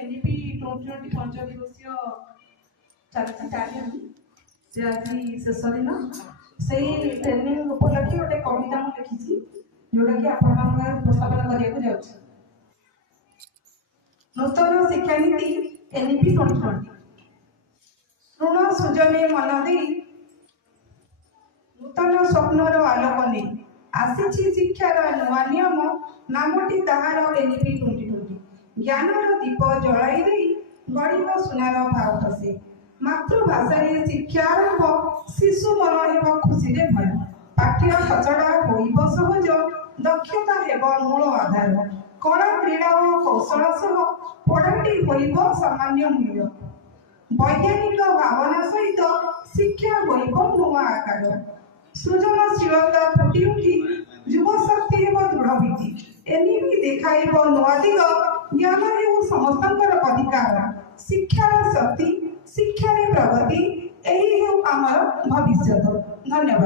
NEP 2020 पंचदिवसीय चलती तालीम से आज शेष दिन से ट्रेनिंग उपलक्षे गोटे कविता मुझे लिखी जोटा कि आप उपस्थापन करने नूतन शिक्षा नीति एनईपी 2020 ऋण सुजने मन दे नूतन स्वप्नर आलोक नहीं आसी शिक्षार नुआ नियम नामटी ताहार एनईपी 2020 ज्ञानर दीप जलाई दे गढ़ सुनार भारत से मातृभाषा शिक्षा आरंभ शिशु मन हो खुशी भय पाठ्य खचड़ा हो सहज दक्षता हेब मूल आधार कला क्रीड़ा और कौशल सह पढ़ाटी हो सामान्य मूल्य वैज्ञानिक भावना सहित शिक्षा हो नुआ आकार सृजनशीलता फुटी उठी युव शक्ति एवं दृढ़ भित्ति एनिपी देखाइब नुआ दिग ज्ञान एवं समस्त अधिकार शिक्षार शक्ति शिक्षार प्रगति यही आमर भविष्य। धन्यवाद।